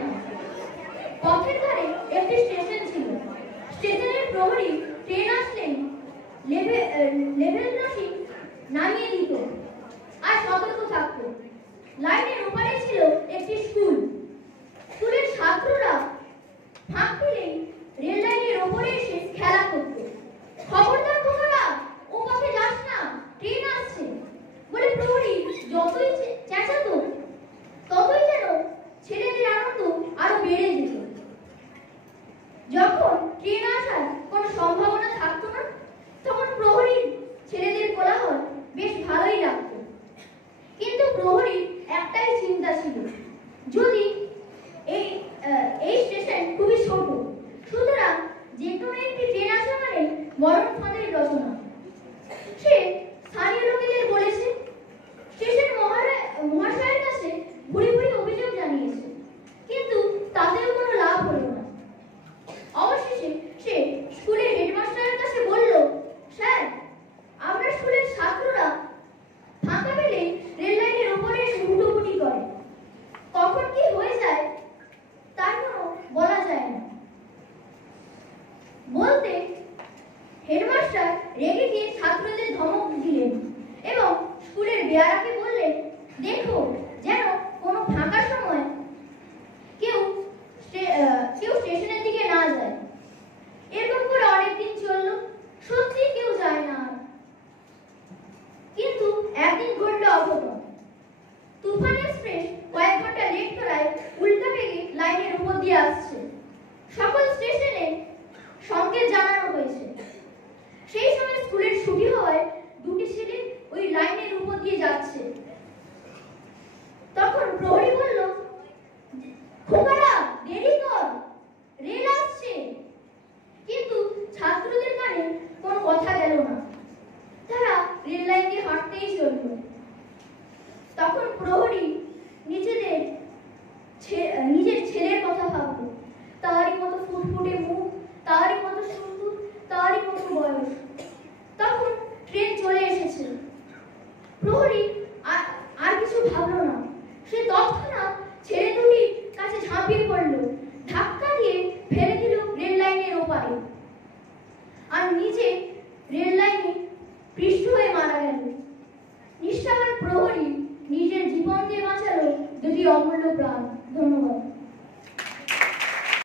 নাম। পথের ধারে একটি স্টেশন ছিল। স্টেশনের প্রহরী ট্রেন আসলেই লেভেল ক্রসিং নামিয়ে দিত আর সতর্ক থাকতো। লাইনের ওপারে ছিল একটি স্কুল। স্কুলের ছাত্ররা ফাঁক পেলেই রেল লাইনের ওপরে এসে খেলা করত। খবরদার খোকারা, ও পথে যাস না, ট্রেন আসছে বলে প্রহরী যতই চেঁচাতো ততই যেন ছেলেদের আনন্দ আরো বেড়ে যেত। যখন ট্রেন আসার কোনো সম্ভাবনা থাকতো না, তখন প্রহরীর ছেলেদের কোলাহল বেশ ভালোই লাগতো। কিন্তু প্রহরীর একটাই চিন্তা ছিল, যদি এই স্টেশন খুবই ছোট, সুতরাং যে কোনো একটি ট্রেন আসা মানে মরণ ফাঁদের রচনা। সে স্থানীয় লোকেদের বলেছে, স্টেশন মহাশয়ের কাছে ঘুরে ঘুরে অভিযোগ জানিয়েছে, কিন্তু তাতেও কোনো লাভ হলো না। অবশেষে সে স্কুলের হেডমাস্টারের কাছে বলল, স্যার, আমরা স্কুলের ছাত্ররা ফাঁকা পেলে রেল লাইনের উপরে এসে হুটোপুটি করে। কখন কি হয়ে যায় তার কোনো বলা যায় না। বলতে হেডমাস্টার রেগে গিয়ে ছাত্রদের ধমক দিলেন এবং স্কুলের বেয়ারাকে বললেন, দেখো যেন কোনো ফাঁকা সময় কেউ স্টেশনের দিকে না যায়। এরকম করে অনেকদিন চলল, সত্যি কেউ যায় না। কিন্তু একদিন ঘটল অঘটন। তুফান এক্সপ্রেস কয়েক ঘন্টা লেট করায় উল্টা বেগে লাইনের উপর দিয়ে আসছে। সকল স্টেশনে সংকেত জানানো হয়েছে। সেই সময় স্কুলের ছুটি হওয়ায় দুটি ছেলে ওই লাইনের উপর দিয়ে যাচ্ছে। তখন প্রহরী বলল, খোকারা, দেরি কর, রেল আসছে। কিন্তু ছাত্রদের কানে কোনো কথা গেল না। তারা রেল লাইন দিয়ে হাঁটতেই চলল। তখন প্রহরী নিজের ছেলের কথা ভাবল। তারই মতো ফুটফুটে মুখ, তারই মতো সুন্দর, তারই মতো বয়স। তখন ট্রেন চলে এসেছে। প্রহরী আর কিছু ভাবল না। সে তৎক্ষণাৎ ছেলে দুটির কাছে ঝাঁপিয়ে পড়ল, ধাক্কা দিয়ে ফেলে দিল রেল লাইনের ওপারে, আর নিজে রেল লাইনে পৃষ্ঠ হয়ে মারা গেল। নিষ্ঠাবান প্রহরী নিজের জীবন দিয়ে বাঁচালো দুটি অমূল্য প্রাণ। ধন্যবাদ।